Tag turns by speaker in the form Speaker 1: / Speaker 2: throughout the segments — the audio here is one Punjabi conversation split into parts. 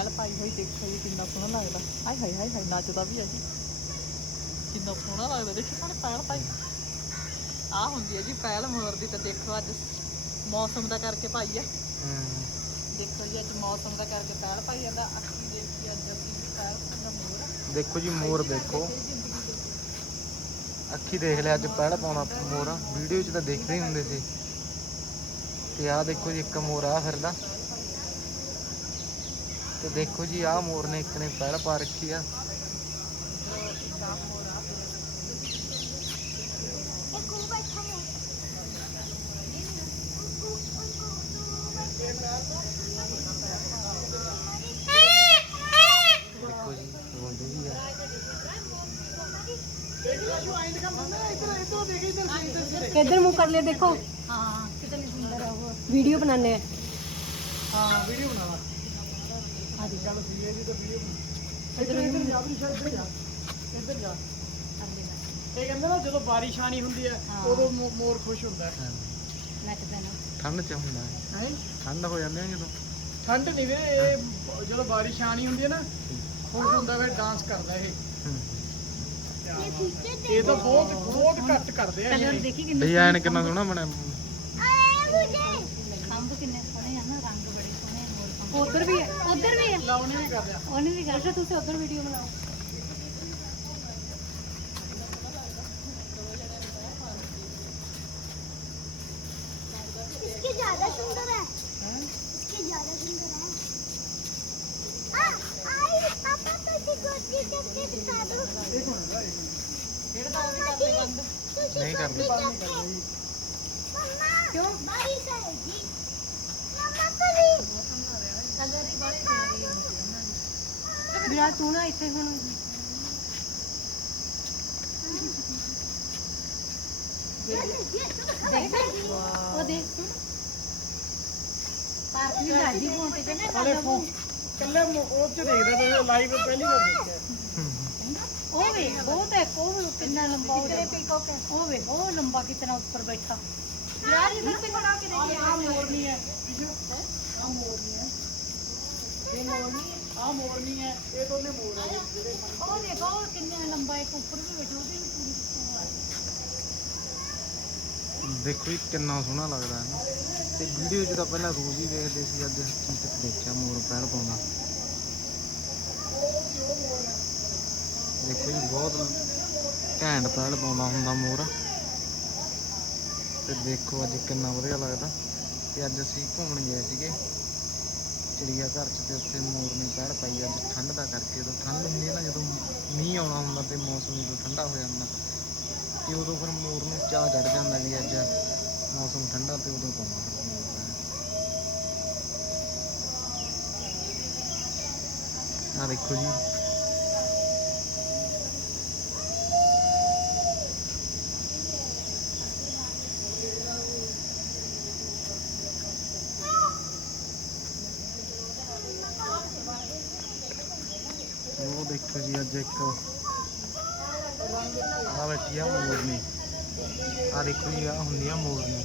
Speaker 1: ਪੈਲ ਪਾਈ ਹੋਈ ਦੇਖੋ ਜੀ ਕਿੰਨਾ ਸੋਹਣਾ ਲੱਗਦਾ। ਹਾਏ ਹਾਏ ਹਾਏ ਹਾਏ ਨੱਚਦਾ ਵੀ ਹੈ ਜੀ। ਕਿੰਨਾ ਸੋਹਣਾ ਲੱਗਦਾ ਦੇਖੋ ਸਾਨੇ ਪੈਲ ਪਾਈ ਆ ਹੁੰਦੀ ਹੈ ਜੀ ਪੈਲ ਮੋਰ ਦੀ ਤਾਂ ਦੇਖੋ ਅੱਜ ਮੌਸਮ ਦਾ ਕਰਕੇ ਪਾਈ ਆ ਦੇਖੋ ਜੀ ਅੱਜ ਮੌਸਮ ਦਾ ਕਰਕੇ ਪੈਲ ਪਾਈ ਜਾਂਦਾ। ਅੱਖੀ ਦੇਖੀ ਅੱਜ ਅਸੀਂ ਵੀ ਪੈਲ ਪਾਉਂਦਾ ਮੋਰ
Speaker 2: ਦੇਖੋ ਜੀ ਮੋਰ ਦੇਖੋ। ਅੱਖੀ ਦੇਖ ਲਿਆ ਅੱਜ ਪਹਿਲਾ ਪਾਉਣਾ ਮੋਰ ਵੀਡੀਓ 'ਚ ਤਾਂ ਦੇਖਦੇ ਹੀ ਹੁੰਦੇ ਸੀ। ਤੇ ਆਹ ਦੇਖੋ ਜੀ ਇੱਕ ਮੋਰ ਆ ਫਿਰਦਾ तो देखो जी आ मोर ने एक ने पैर पा रखी है
Speaker 3: देखो मुँह कर ले देखो
Speaker 1: किधर मुँह सुंदर है वो
Speaker 3: वीडियो बनाने हैं
Speaker 1: हाँ वीडियो बनावा
Speaker 3: ਹਾਂਜੀ
Speaker 1: ਚੱਲ ਸੀ ਇਹਦੀ ਤਾਂ ਵੀਡੀਓ ਇੱਧਰ ਇੱਧਰ ਜਾ ਵੀ ਇੱਧਰ ਜਾ ਇੱਧਰ ਜਾ ਇਹ ਕਹਿੰਦੇ ਨਾ ਜਦੋਂ ਬਾਰਿਸ਼ ਆਣੀ ਹੁੰਦੀ ਹੈ ਉਦੋਂ ਮੋ- ਮੋਰ ਖੁਸ਼ ਹੁੰਦਾ ਹੈ।
Speaker 3: ਨੱਚਦੇ ਨੇ।
Speaker 2: ਠੰਡ 'ਚ ਹੁੰਦਾ ਹੈ।
Speaker 1: ਹੈਂ?
Speaker 2: ਠੰਡ ਹੋ ਜਾਂਦੇ ਆ ਜਦੋਂ।
Speaker 1: ਠੰਡ ਨਹੀਂ ਵੀਰੇ ਇਹ ਜਦੋਂ ਬਾਰਿਸ਼ ਆਣੀ ਹੁੰਦੀ ਹੈ ਨਾ ਖੁਸ਼ ਹੁੰਦਾ ਫਿਰ ਡਾਂਸ ਕਰਦਾ ਇਹ। ਇਹ ਤਾਂ ਬਹੁਤ ਬਹੁਤ ਘੱਟ ਕਰਦੇ ਆ
Speaker 3: ਕਲਰ
Speaker 1: ਇਹ।
Speaker 3: ਦੇਖੀ ਕਿੰਨੇ
Speaker 2: ਡਿਜ਼ਾਈਨ ਕਿੰਨਾ ਸੋਹਣਾ ਬਣਿਆ।
Speaker 3: उधर भी है। उधर भी है? लाउने
Speaker 1: भी कर। दिया ओने
Speaker 3: भी कर अच्छा तुसे उधर वीडियो बनाओ।
Speaker 4: इसके ज़्यादा सुंदर है। हाँ? इसके ज़्यादा सुंदर है। आ आई पापा तो इसे गोदी करके दिखा दो।
Speaker 1: एक मिनट एक मिनट फिर बंद
Speaker 2: नहीं कर दे।
Speaker 4: मम्मा क्यों? बारिश आएगी। मम्मा कभी
Speaker 3: ਕਲਰ ਹੀ ਬੜੇ ਪਿਆਰੇ ਵੀਰਾ ਤੂੰ ਨਾ ਇੱਥੇ ਹੁਣ ਦੇਖ ਉਹ ਦੇਖ ਪਾਰਕ ਵੀ ਰਾਜੀ ਫੋਨ ਤੇ ਕਹਿੰਦੇ
Speaker 1: ਹਲੇ ਫੋਨ ਕੱਲੇ ਮੋ- ਉਹ ਚ ਦੇਖਦਾ ਤੇ ਲਾਈਵ ਪਹਿਲੀ ਵਾਰ ਦੇਖਿਆ
Speaker 3: ਉਹ ਵੇ ਬਹੁਤ ਹੈ ਉਹ ਵੇ ਕਿੰਨਾ ਲੰਬਾ ਹੋ ਉਹ ਵੇ ਉਹ ਲੰਬਾ ਕਿਤਨਾ ਉੱਪਰ ਬੈਠਾ ਯਾਰ ਇਧਰ ਤੇ ਬਣਾ ਕੇ ਦੇਖੀ
Speaker 1: ਆ ਮੋਰ ਨਹੀਂ ਹੈ ਆ ਮੋਰ ਨਹੀਂ ਹੈ ਇਹ ਮੋਰ ਨਹੀਂ ਆ ਮੋਰ ਨਹੀਂ ਹੈ ਇਹ ਦੋਨੇ ਮੋਰ ਹੈ ਜਿਹੜੇ
Speaker 3: ਉਹ ਦੇਖੋ ਉਹ ਕਿੰਨਾ ਲੰਬਾ ਇੱਕ ਉੱਪਰ ਵੀ ਬੈਠਾ ਉਹਦੀ ਵੀ ਪੂਰੀ
Speaker 2: ਦੇਖੋ ਜੀ ਕਿੰਨਾ ਸੋਹਣਾ ਲੱਗਦਾ ਹੈ ਨਾ। ਤੇ ਵੀਡੀਓ 'ਚ ਤਾਂ ਪਹਿਲਾਂ ਰੋਜ਼ ਹੀ ਵੇਖਦੇ ਸੀ ਅੱਜ ਹਕੀਕਤ ਦੇਖਿਆ ਮੋਰ ਪੈਰ ਪਾਉਂਦਾ। ਦੇਖੋ ਜੀ ਬਹੁਤ ਘੈਂਟ ਪੈਰ ਪਾਉਂਦਾ ਹੁੰਦਾ ਮੋਰ। ਤੇ ਦੇਖੋ ਅੱਜ ਕਿੰਨਾ ਵਧੀਆ ਲੱਗਦਾ। ਤੇ ਅੱਜ ਅਸੀਂ ਘੁੰਮਣ ਗਏ ਸੀਗੇ। ਚਿੜੀਆ ਘਰ 'ਚ ਤੇ ਉੱਥੇ ਮੋਰ ਨੇ ਪੈਰ ਪਾਈ ਆ ਠੰਡ ਦਾ ਕਰਕੇ ਜਦੋਂ ਠੰਡ ਹੁੰਦੀ ਹੈ ਨਾ, ਜਦੋਂ ਮੀਂਹ ਆਉਣਾ ਹੁੰਦਾ ਤੇ ਮੌਸਮ ਜਦੋਂ ਠੰਡਾ ਹੋ ਜਾਂਦਾ, ਤੇ ਉਦੋਂ ਫਿਰ ਮੋਰ ਨੂੰ ਚਾਹ ਚੜ ਜਾਂਦਾ ਵੀ ਅੱਜ ਮੌਸਮ ਠੰਡਾ ਤੇ ਉਦੋਂ ਪਾਉਂਦਾ। ਮੋਰ ਆਹ ਦੇਖੋ ਜੀ ਉਹ ਦੇਖੋ ਜੀ, ਅੱਜ ਇੱਕ ਆ ਬੈਠੀ ਆ ਮੋਰਨੀ। ਆ ਦੇਖੋ ਜੀ ਆ ਹੁੰਦੀ ਆ ਮੋਰਨੀ।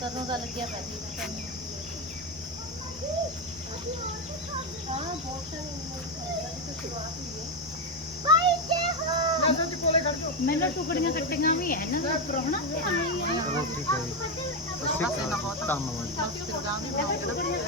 Speaker 3: ਕਦੋਂ ਦਾ ਲੱਗਿਆ ਪਿਆ ਮੈਨੂੰ ਟੁਕੜੀਆਂ ਕੱਟੀਆਂ ਵੀ ਹੈ ਨਾ ਉੱਪਰ ਹਨਾ ਤੇ ਆਈ
Speaker 2: ਚਲੋ ਠੀਕ ਹੈ ਜੀ। ਸਤਿ ਸ਼੍ਰੀ ਅਕਾਲ ਧੰਨਵਾਦ
Speaker 1: ਸ਼੍ਰੀ ਅਕਾਲ